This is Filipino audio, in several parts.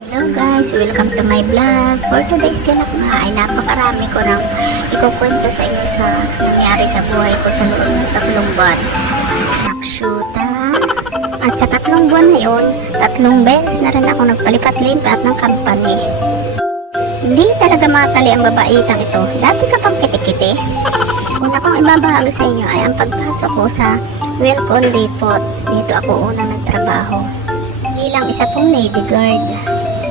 Hello guys! Welcome to my vlog. For today's ganap nga ay napakarami ko nang ikukwento sa inyo sa nangyari sa buhay ko sa loob ng 3 buwan. Nakshuta! At sa 3 buwan na yun, 3 beses na rin ako nagpalipat-lipat ng company. Hindi talaga matali ang babaitang ito. Dati ka pang kiti-kiti. Una kong ibabahagi sa inyo ay ang pagpasok ko sa Welcome Depot. Dito ako unang nagtrabaho bilang isa pong lady guard.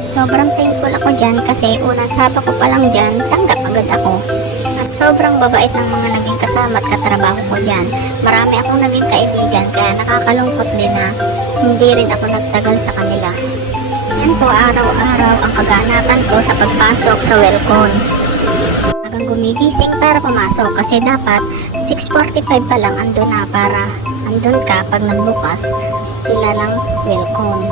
Sobrang thankful ako dyan kasi unang saba ko pa lang dyan, tanggap agad ako. At sobrang babait ng mga naging kasama at katrabaho ko dyan. Marami akong naging kaibigan kaya nakakalungkot din na hindi rin ako nagtagal sa kanila. Yan po araw-araw ang kaganapan ko sa pagpasok sa Welcome. Hanggang gumigising para pumasok kasi dapat 6:45 pa lang andun na para andun ka pag nagbukas sila ng Welcome.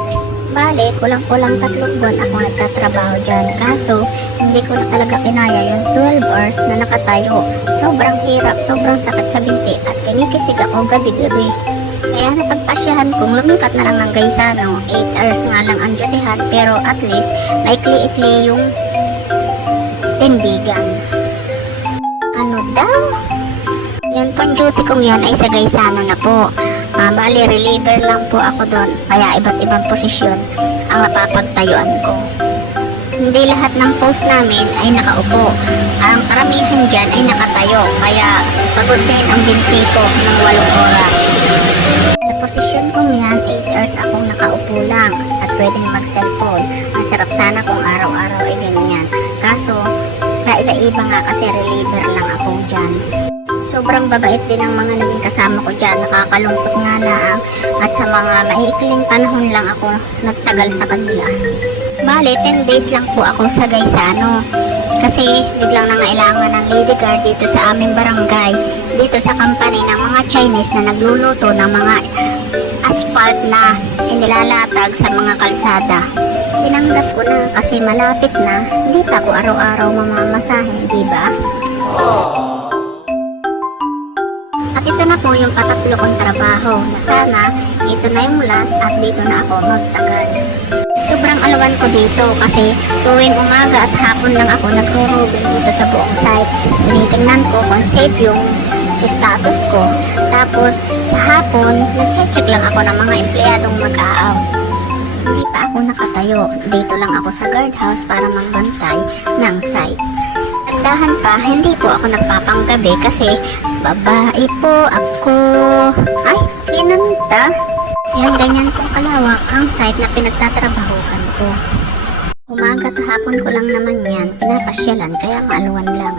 Bale, kulang-kulang 3 buwan ako nagtatrabaho dyan. Kaso, hindi ko na talaga kinaya yung 12 hours na nakatayo. Sobrang hirap, sobrang sakit sa binti at kinikisig ako gabi-gabi. Kaya napagpasyahan kong lumipat na lang ng Gaisano. 8 hours nga lang ang dutyhan pero at least maikli-ikli yung tindigan. Ano daw? Yan pong duty kong yan ay sa Gaisano na po. Bali, reliever lang po ako doon, kaya iba't ibang posisyon ang napapagtayuan ko. Hindi lahat ng post namin ay nakaupo. Ang karamihan dyan ay nakatayo, kaya pagod din ang binti ko ng 8 oras. Sa posisyon kong yan, 8 hours akong nakaupo lang at pwedeng mag-cellphone. Ang sarap sana kung araw-araw ay ganyan. Kaso, kaiba-iba nga kasi reliever lang ako dyan. Sobrang babait din ang mga naging kasama ko dyan. Nakakalungkot nga lang at sa mga maiikling panahon lang ako nagtagal sa kanila. Bale, 10 days lang po ako sa Gaisano. Kasi biglang nangailangan ng lady guard dito sa aming barangay. Dito sa company ng mga Chinese na nagluluto ng mga asphalt na inilalatag sa mga kalsada. Tinanggap ko na kasi malapit na. Hindi pa ako araw-araw mamamasahe, diba? Ito na po yung patatlo kong trabaho na sana ito na yung last at dito na ako magtagal. Sobrang alawan ko dito kasi tuwing umaga at hapon lang ako nagro-robing dito sa buong site. Tinitingnan ko kung safe yung status ko. Tapos sa hapon, nag-check lang ako ng mga empleyadong mag-a-out. Hindi pa ako nakatayo. Dito lang ako sa guardhouse para magbantay ng site. Dahan pa, hindi po ako nagpapanggabi kasi babae po ako. Ay, pinanta. Yan, ganyan pong kalawak ang site na pinagtatrabahukan ko. Umaga at hapon ko lang naman yan, pinapasyalan kaya maaluan lang.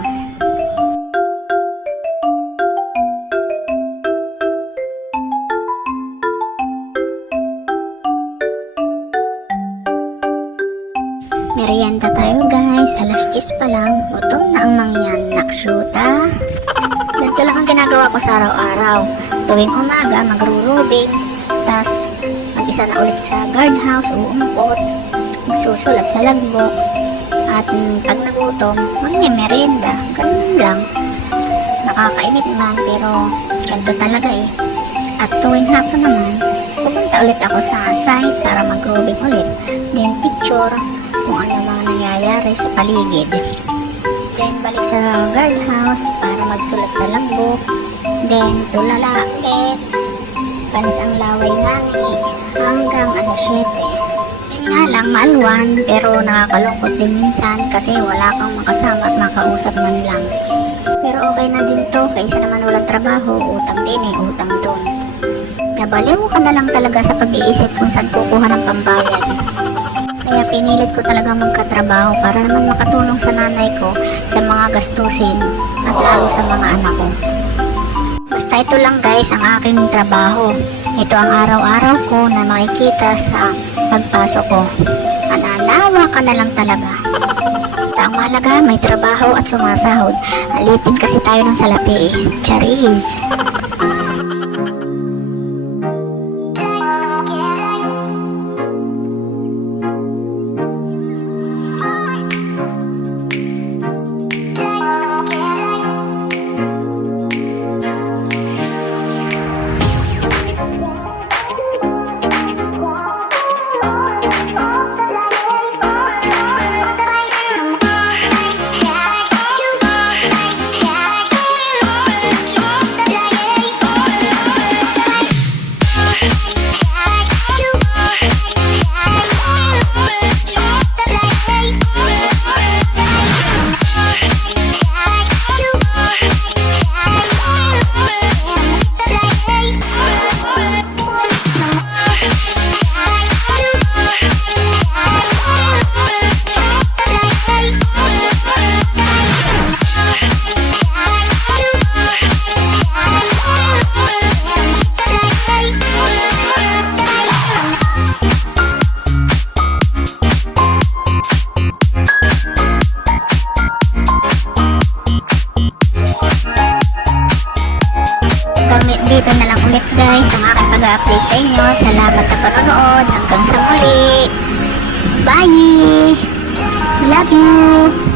Merienda tayo guys, alas 10 pa lang, gutom na ang mangyan, nakshuta. Ganito lang ang ginagawa ko sa araw-araw. Tuwing umaga, magro-robing, tas mag-isa na ulit sa guardhouse, uumpot, magsusulat sa logbook, at pag nagutom, mag-merienda, ganun lang. Nakakainip man, pero ganito talaga eh. At tuwing hapon naman, pupunta ulit ako sa site para mag-robing ulit, then picture, kung ano mga nangyayari sa paligid. Then balik sa guardhouse para magsulat sa logbook. Then tulala ulit, panis ang laway ngani hanggang 7. Yun nga lang, maalwan pero nakakalungkot din minsan kasi wala kang makasama at makausap man lang. Pero okay na din to kaysa naman walang trabaho, utang din eh, utang dun. Nabaliw ka na lang talaga sa pag-iisip kung saan kukuha ng pambayad. Kaya pinilit ko talaga magkatrabaho para naman makatulong sa nanay ko sa mga gastusin at lalo sa mga anak ko. Basta ito lang guys ang aking trabaho. Ito ang araw-araw ko na makikita sa pagpasok ko. Ananawa ka na lang talaga. Basta ang mahalaga may trabaho at sumasahod. Alipin kasi tayo ng salapi eh. Charis! Bye! Love you!